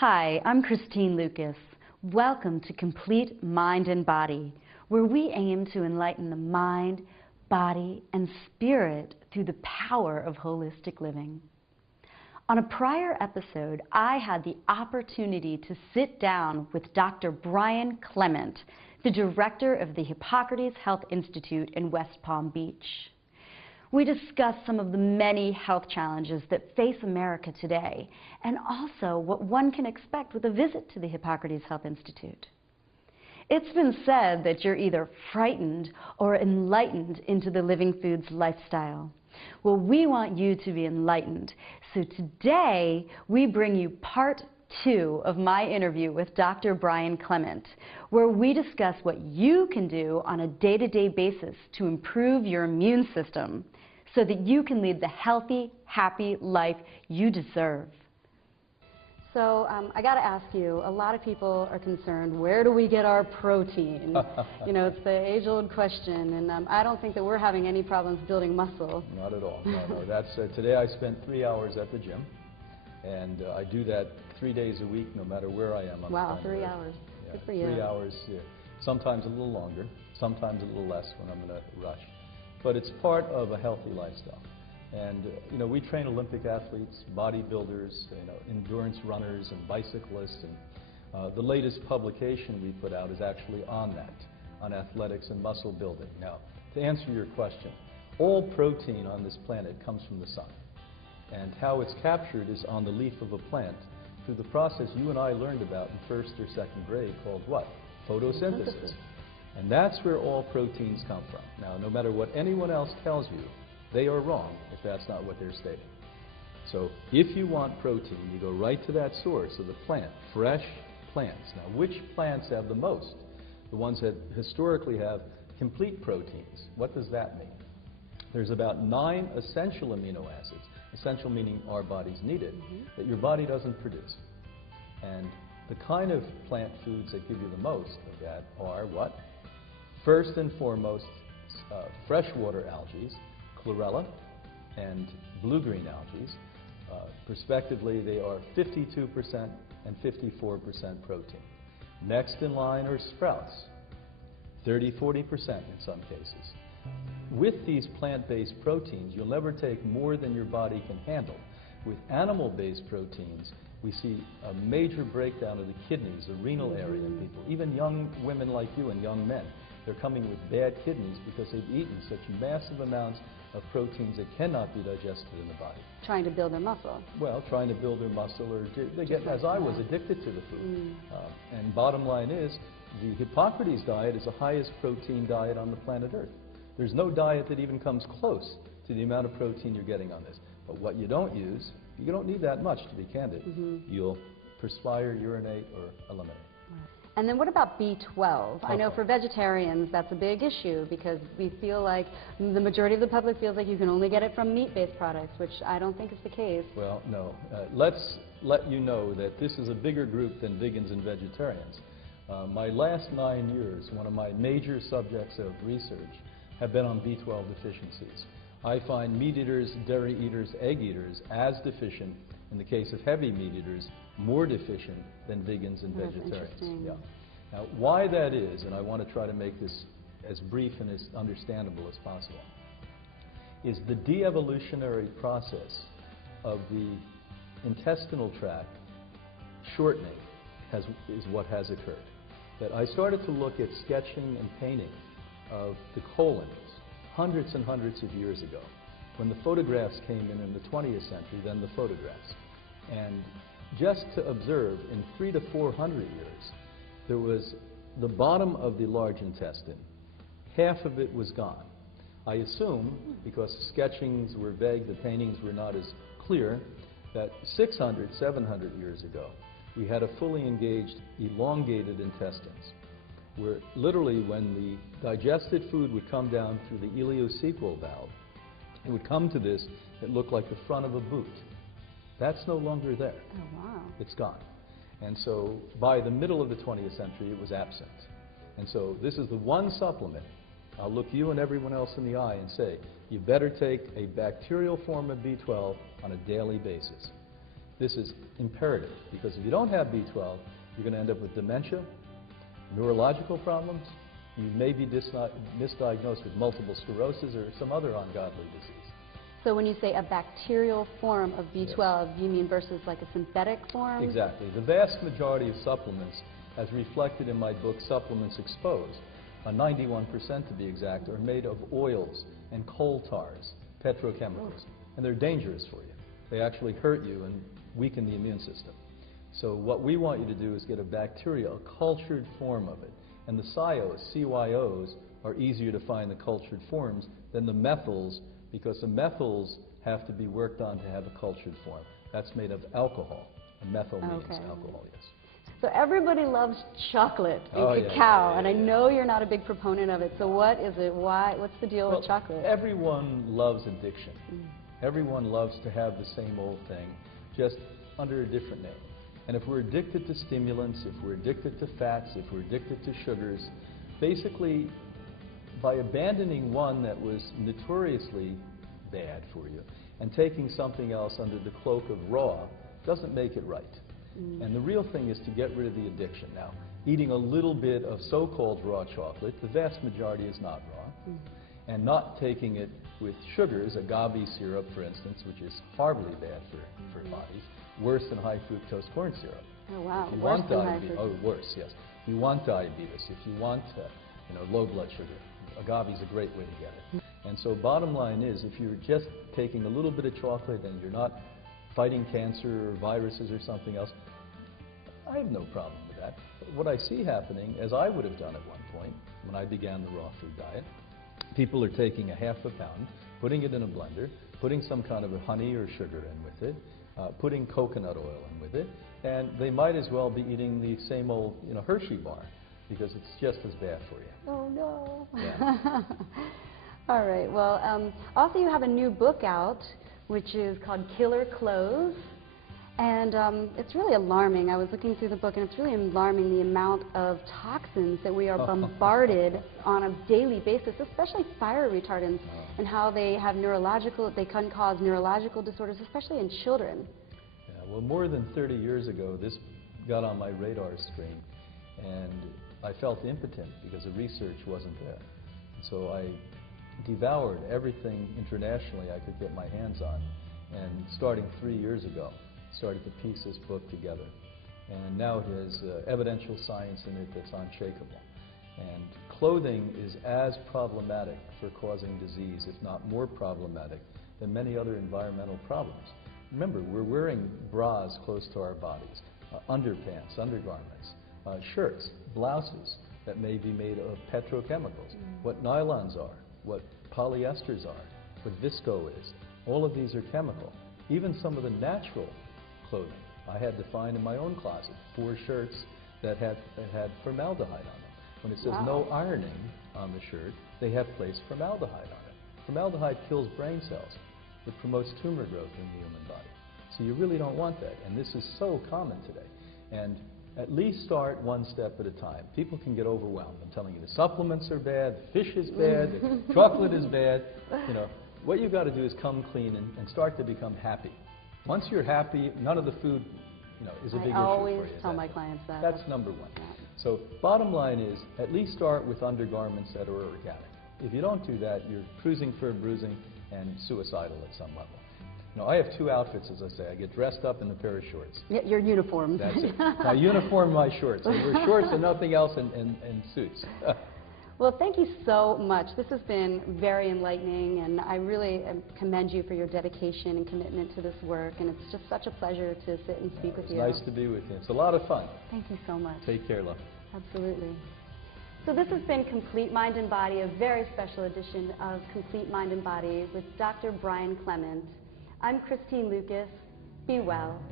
Hi, I'm Christine Lucas. Welcome to Complete Mind and Body, where we aim to enlighten the mind, body, and spirit through the power of holistic living. On a prior episode, I had the opportunity to sit down with Dr. Brian Clement, the director of the Hippocrates Health Institute in West Palm Beach. We discussed some of the many health challenges that face America today, and also what one can expect with a visit to the Hippocrates Health Institute. It's been said that you're either frightened or enlightened into the living foods lifestyle. Well, we want you to be enlightened. So today, we bring you part 2 of my interview with Dr. Brian Clement, where we discuss what you can do on a day-to-day basis to improve your immune system so that you can lead the healthy, happy life you deserve. So I got to ask you, a lot of people are concerned, where do we get our protein? You know, it's the age-old question, and I don't think that we're having any problems building muscle. Not at all. No. That's, today I spent 3 hours at the gym, and I do that 3 days a week, no matter where I am on the planet. 3 hours. Yeah, good for you. 3 hours, yeah. Sometimes a little longer, sometimes a little less when I'm in a rush. But it's part of a healthy lifestyle. And, you know, we train Olympic athletes, bodybuilders, you know, endurance runners and bicyclists. And the latest publication we put out is actually on that, on athletics and muscle building. Now, to answer your question, all protein on this planet comes from the sun. And how it's captured is on the leaf of a plant through the process you and I learned about in first or second grade called what? Photosynthesis. And that's where all proteins come from. Now, no matter what anyone else tells you, they are wrong if that's not what they're stating. So if you want protein, you go right to that source of the plant, fresh plants. Now, which plants have the most? The ones that historically have complete proteins. What does that mean? There's about 9 essential amino acids, essential meaning our bodies need it, that your body doesn't produce. And the kind of plant foods that give you the most of that are what? First and foremost, freshwater algae, chlorella, and blue-green algae. Respectively, they are 52% and 54% protein. Next in line are sprouts, 30–40% in some cases. With these plant-based proteins, you'll never take more than your body can handle. With animal-based proteins, we see a major breakdown of the kidneys, the renal area in people. Even young women like you and young men, they're coming with bad kidneys because they've eaten such massive amounts of proteins that cannot be digested in the body. Trying to build their muscle. Well, trying to build their muscle, or they get, as I was, addicted to the food. And bottom line is, the Hippocrates diet is the highest protein diet on the planet Earth. There's no diet that even comes close to the amount of protein you're getting on this. But what you don't use, you don't need that much, to be candid. You'll perspire, urinate, or eliminate. And then what about B12? I know for vegetarians that's a big issue because we feel like the majority of the public feels like you can only get it from meat-based products, which I don't think is the case. Well, no. Let's let you know that this is a bigger group than vegans and vegetarians. My last 9 years, one of my major subjects of research have been on B12 deficiencies. I find meat eaters, dairy eaters, egg eaters as deficient, in the case of heavy meat eaters, more deficient than vegans and vegetarians. Yeah. Now, why that is, and I want to try to make this as brief and as understandable as possible, is the de-evolutionary process of the intestinal tract shortening is what has occurred. That I started to look at sketching and painting of the colons hundreds and hundreds of years ago, when the photographs came in the 20th century, then the photographs. And just to observe, in 300 to 400 years, there was the bottom of the large intestine, half of it was gone. I assume, because the sketchings were vague, the paintings were not as clear, that 600, 700 years ago, we had a fully engaged, elongated intestines, where literally when the digested food would come down through the ileocecal valve, it would come to this, it looked like the front of a boot. That's no longer there. Oh, wow. It's gone. And so by the middle of the 20th century, it was absent. And so this is the one supplement. I'll look you and everyone else in the eye and say, you better take a bacterial form of B12 on a daily basis. This is imperative, because if you don't have B12, you're going to end up with dementia, neurological problems. You may be misdiagnosed with multiple sclerosis or some other ungodly disease. So when you say a bacterial form of B12, Yes. you mean versus like a synthetic form? Exactly. The vast majority of supplements, as reflected in my book, Supplements Exposed, 91% to be exact, are made of oils and coal tars, petrochemicals, and they're dangerous for you. They actually hurt you and weaken the immune system. So what we want you to do is get a bacteria, a cultured form of it. And the CYOs are easier to find, the cultured forms, than the methyls, because the methyls have to be worked on to have a cultured form. That's made of alcohol. And methyl means alcohol, yes. So everybody loves chocolate and Oh, cacao, yeah, and I know you're not a big proponent of it. So what is it? Why? What's the deal with chocolate? Everyone loves addiction. Everyone loves to have the same old thing, just under a different name. And if we're addicted to stimulants, if we're addicted to fats, if we're addicted to sugars, basically, by abandoning one that was notoriously bad for you and taking something else under the cloak of raw doesn't make it right. And the real thing is to get rid of the addiction. Now, eating a little bit of so-called raw chocolate, the vast majority is not raw, and not taking it with sugars, agave syrup, for instance, which is horribly bad for bodies, worse than high fructose corn syrup. Oh, wow. If you Worse want than diabetes, high fructose. oh, worse, yes. If you want diabetes, if you want low blood sugar, agave is a great way to get it. And so bottom line is, if you're just taking a little bit of chocolate and you're not fighting cancer or viruses or something else, I have no problem with that. But what I see happening, as I would have done at one point when I began the raw food diet, people are taking a half a pound, putting it in a blender, putting some kind of a honey or sugar in with it, putting coconut oil in with it, and they might as well be eating the same old Hershey bar, because it's just as bad for you. Oh, no. Yeah. All right. Well, also you have a new book out, which is called Killer Clothes. And it's really alarming. I was looking through the book, and it's really alarming the amount of toxins that we are bombarded on a daily basis, especially fire retardants, and how they can cause neurological disorders, especially in children. Yeah, well, more than 30 years ago, this got on my radar screen, and I felt impotent because the research wasn't there. So I devoured everything internationally I could get my hands on, and starting 3 years ago, started to piece this book together. And now it has evidential science in it that's unshakable. And clothing is as problematic for causing disease, if not more problematic, than many other environmental problems. Remember, we're wearing bras close to our bodies, underpants, undergarments, shirts, blouses that may be made of petrochemicals, what nylons are, what polyesters are, what visco is. All of these are chemical. Even some of the natural clothing. I had to find in my own closet 4 shirts that had formaldehyde on them. When it says no ironing on the shirt, they have placed formaldehyde on it. Formaldehyde kills brain cells. It promotes tumor growth in the human body. So you really don't want that. And this is so common today. And at least start one step at a time. People can get overwhelmed. I'm telling you, the supplements are bad, the fish is bad, the chocolate is bad. What you've got to do is come clean and start to become happy. Once you're happy, none of the food is a big issue for you. I always tell my clients that. That's number one. So bottom line is, at least start with undergarments that are organic. If you don't do that, you're cruising for a bruising and suicidal at some level. I have 2 outfits, as I say. I get dressed up in a pair of shorts. Yeah, your uniforms. That's it. My uniform, my shorts. I wear shorts and nothing else, and suits. Well, thank you so much. This has been very enlightening, and I really commend you for your dedication and commitment to this work, and it's just such a pleasure to sit and speak with you. It's nice to be with you. It's a lot of fun. Thank you so much. Take care, love. Absolutely. So this has been Complete Mind and Body, a very special edition of Complete Mind and Body with Dr. Brian Clement. I'm Christine Lucas. Be well.